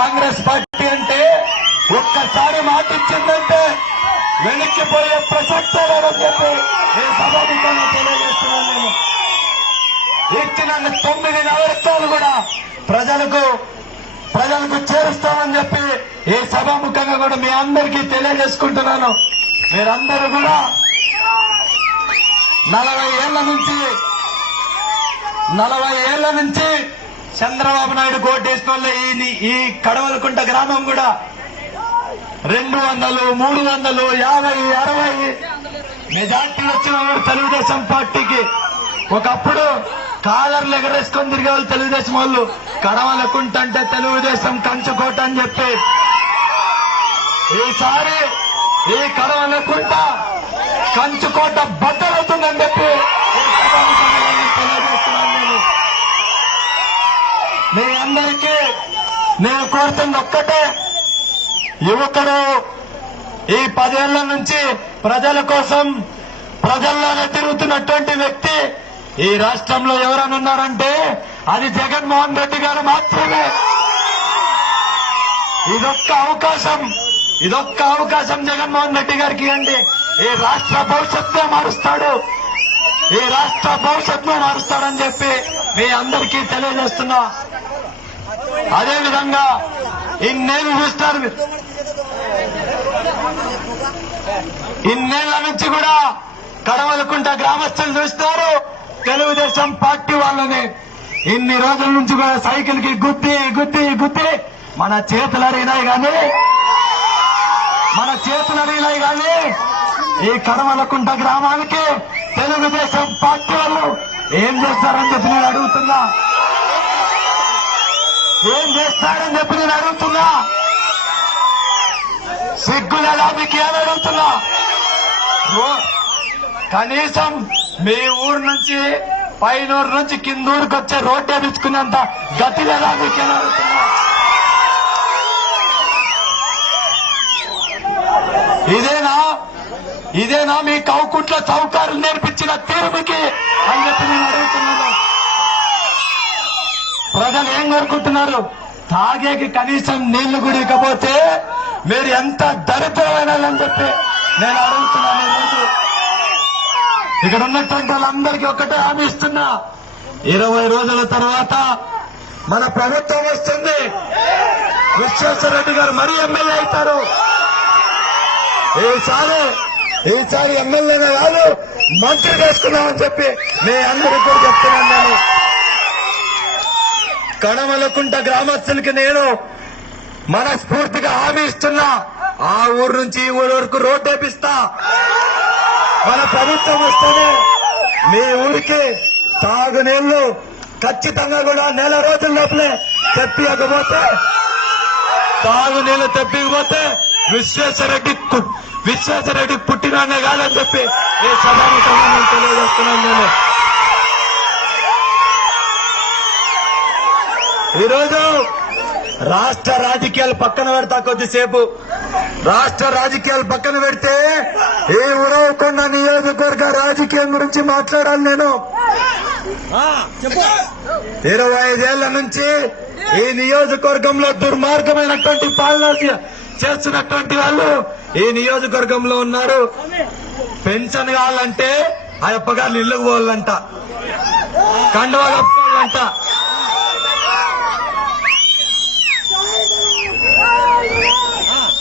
Congress party అంటే ఒక్కసారి మాటిచ్చిందంటే వెనక్కిపోయే ప్రసక్తే లేదని చెప్పి నేను సభాముఖంగా తెలియజేస్తున్నాను నేను. ఇచ్చిన తొమ్మిది నవరత్నాలు కూడా ప్రజలకు ప్రజలకు చేరుస్తామని చెప్పి ఈ సభాముఖంగా కూడా మీ అందరికీ తెలియజేసుకుంటున్నాను. మీరందరూ కూడా నలభై ఏళ్ళ నుంచి నలభై ఏళ్ళ నుంచి చంద్రబాబు నాయుడు కోటేసిన వాళ్ళ ఈ ఈ కడవలకుంట గ్రామం కూడా రెండు వందలు మూడు వందలు యాభై అరవై మెజార్టీ వచ్చిన తెలుగుదేశం పార్టీకి. ఒకప్పుడు కాలర్లు ఎగరేసుకొని తిరిగే వాళ్ళు తెలుగుదేశం వాళ్ళు. కడవలకుంట అంటే తెలుగుదేశం కంచుకోట అని చెప్పి. ఈసారి ఈ కడవలకుంట కంచుకోట బద్దలవుతుందని చెప్పి. తెలియజేస్తున్నాను మీ అందరికీ నేను కోరుతుంది ఒక్కటే. యువకుడు ఈ పదేళ్ళ నుంచి ప్రజల కోసం ప్రజల్లోనే తిరుగుతున్నటువంటి వ్యక్తి ఈ రాష్ట్రంలో ఎవరైనా ఉన్నారంటే అది జగన్మోహన్ రెడ్డి గారు మాత్రమే. ఇదొక్క అవకాశం. ఇదొక్క అవకాశం జగన్మోహన్ రెడ్డి గారికి అండి. ఈ రాష్ట్ర భవిష్యత్తునే మారుస్తాడు. ఈ రాష్ట్ర భవిష్యత్తునే మారుస్తాడని చెప్పి మీ అందరికీ తెలియజేస్తున్నా. అదేవిధంగా ఇన్నేళ్ళు చూస్తారు ఇన్నేళ్ళ నుంచి కూడా కడవలకుంట గ్రామస్తులు చూస్తారు. తెలుగుదేశం పార్టీ వాళ్ళని ఇన్ని రోజుల నుంచి కూడా సైకిల్కి గుద్ది గుద్ది గుద్ది మన చేతులు అరిగినాయి కానీ మన చేతులు అరిగినాయి కానీ ఈ కడవలకుంట గ్రామానికి తెలుగుదేశం పార్టీ వాళ్ళు ఏం చేస్తారని చెప్పి నేను అడుగుతున్నా. ఏం చేస్తారని చెప్పి నేను అడుగుతున్నా. సిగ్గులేదా మీకు ఏం అడుగుతున్నా? కనీసం మీ ఊరు నుంచి పైనూరు నుంచి కిందూరుకు వచ్చే రోడ్డు వేపించుకునేంత గతి లేదా మీకు అడుగుతున్నా? ఇదేనా? ఇదేనా మీ కౌకుట్ల చౌకారులు నేర్పించిన తీరుమికి అని చెప్పి నేను అడుగుతున్నాను. కోరుకుంటున్నారు తాగేకి కనీసం నీళ్ళు కూడా ఇకపోతే మీరు ఎంత దరిద్రమైన చెప్పి నేను అడుగుతున్నాను ఈరోజు ఇక్కడ ఉన్నటువంటి వాళ్ళందరికీ ఒక్కటే హామీ ఇస్తున్నా. ఇరవై రోజుల తర్వాత మన ప్రభుత్వం వస్తుంది. విశ్వేశ్వర రెడ్డి గారు మరీ ఎమ్మెల్యే అవుతారు. ఈసారి ఈసారి ఎమ్మెల్యేగా కాదు మంత్రి చేసుకున్నామని చెప్పి మీ అందరికీ కూడా చెప్తున్నాను నేను. కడమలకుంట గ్రామస్తులకి నేను మనస్ఫూర్తిగా హామీ ఇస్తున్నా. ఆ ఊరు నుంచి ఈ ఊరు వరకు రోడ్డు వేపిస్తా. మన ప్రభుత్వం వస్తేనే మీ ఊరికి తాగునీళ్ళు ఖచ్చితంగా కూడా నెల రోజుల లోపలే తెప్పియకపోతే తాగునీళ్ళు తెప్పికపోతే విశ్వేశ్వరరెడ్డి కు- విశ్వేశ్వరరెడ్డి పుట్టినానే కాదని చెప్పి ఈ సభాముఖంగా నేను తెలియజేస్తున్నాను. నేను ఈరోజు రాష్ట్ర రాజకీయాలు పక్కన పెడతా కొద్దిసేపు. రాష్ట్ర రాజకీయాలు పక్కన పెడితే ఈ ఉరవకొండ నియోజకవర్గ రాజకీయం గురించి మాట్లాడాలి నేను. ఇరవై ఐదేళ్ళ నుంచి ఈ నియోజకవర్గంలో దుర్మార్గమైనటువంటి పాలన చేస్తున్నటువంటి వాళ్ళు ఈ నియోజకవర్గంలో ఉన్నారు. పెన్షన్ కావాలంటే ఆ అప్పగారు ఇల్లుకు పోవాలంట. కండవాళ్ళు కప్పుకోవాలంట.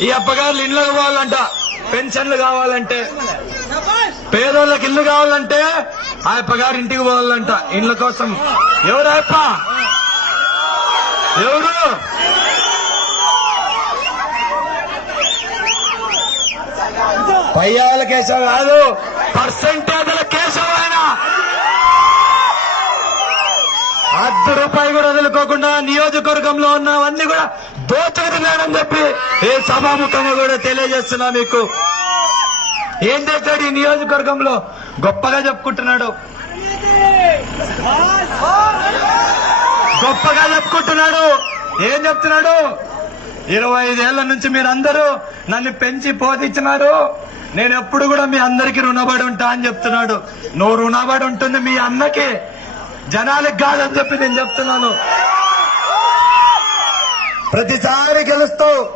ఈ అప్పగారులు ఇండ్లు కావాలంట పెన్షన్లు కావాలంటే. పేదోళ్ళకి ఇల్లు కావాలంటే ఆ అప్పగారు ఇంటికి పోవాలంట. ఇండ్ల కోసం. ఎవరు అప్ప? ఎవరు పయ్యాల కేశవ కాదు. పర్సంటేజ్ల కేశవ ఆయన. అర్ధ రూపాయి కూడా వదులుకోకుండా నియోజకవర్గంలో ఉన్నవన్నీ కూడా దోచుకుతున్నాడని చెప్పి ఏ సభాముఖంగా కూడా తెలియజేస్తున్నా మీకు. ఏం చేశాడు ఈ నియోజకవర్గంలో? గొప్పగా చెప్పుకుంటున్నాడు. గొప్పగా చెప్పుకుంటున్నాడు. ఏం చెప్తున్నాడు? ఇరవై ఐదేళ్ళ నుంచి మీరందరూ నన్ను పెంచి పోతిచ్చినారు నేను ఎప్పుడు కూడా మీ అందరికి రుణపడి ఉంటా అని చెప్తున్నాడు. నువ్వు రుణపడి ఉంటుంది మీ అన్నకి. జనాలకు కాదని చెప్పి నేను చెప్తున్నాను. ప్రతిసారి గెలుస్తావు.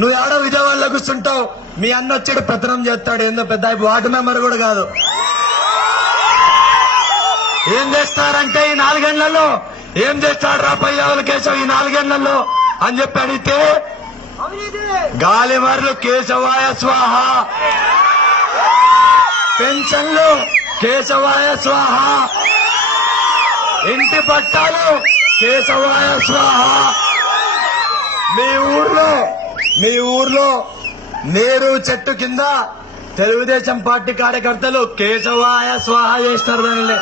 నువ్వు ఆడ విజయవాడలో కూర్చుంటావు. మీ అన్న వచ్చాడు ప్రతనం చేస్తాడు. ఏందో పెద్ద వార్డు మెంబర్ కూడా కాదు. ఏం చేస్తారంటే ఈ నాలుగేళ్ళలో? ఏం చేస్తాడు రా పయ్యావుల కేశవ్ ఈ నాలుగేళ్ళలో? అని చెప్పి అడిగితే గాలిమర్లు కేశవాయ స్వాహ. పెన్షన్లు కేశవాయ స్వాహ. ఇంటి పట్టాలు కేశవాయ స్వాహ. మీ ఊర్లో మీ ఊర్లో నేరు చెట్టు కింద తెలుగుదేశం పార్టీ కార్యకర్తలు కేశవాయ స్వాహ చేస్తారు దానిలే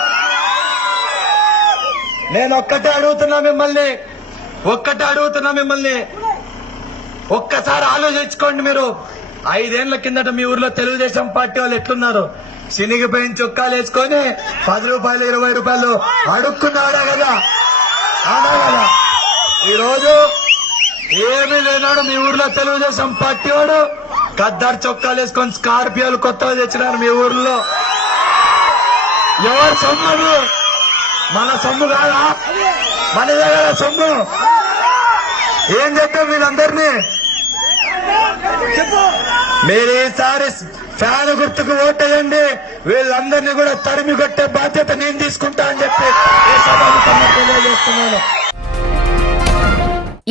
నేను ఒక్కటే అడుగుతున్నా మిమ్మల్ని. ఒక్కటే అడుగుతున్నా మిమ్మల్ని. ఒక్కసారి ఆలోచించుకోండి మీరు. ఐదేళ్ళ కిందట మీ ఊర్లో తెలుగుదేశం పార్టీ వాళ్ళు ఎట్లున్నారు? శనిగిపోయిన చొక్కాలు వేసుకొని పది రూపాయలు ఇరవై రూపాయలు అడుక్కున్నాడా కదా? ఆడా కదా. ఈరోజు ఏమీ లేనాడు మీ ఊర్లో తెలుగుదేశం పార్టీ వాడు. గద్దార్ చొక్కాలు వేసుకొని స్కార్పియోలు కొత్తగా తెచ్చినారు మీ ఊర్లో. ఎవరు సొమ్ము? మన సొమ్ము కాదా? మనదే కదా సొమ్ము. ఏం చెప్తాం వీళ్ళందరినీ? మీరు ఈసారి ఫ్యాన్ గుర్తుకు ఓటేయండి. వీళ్ళందరినీ కూడా తరిమి కొట్టే బాధ్యత నేను తీసుకుంటా అని చెప్పి ఈ తెలియజేస్తున్నాను.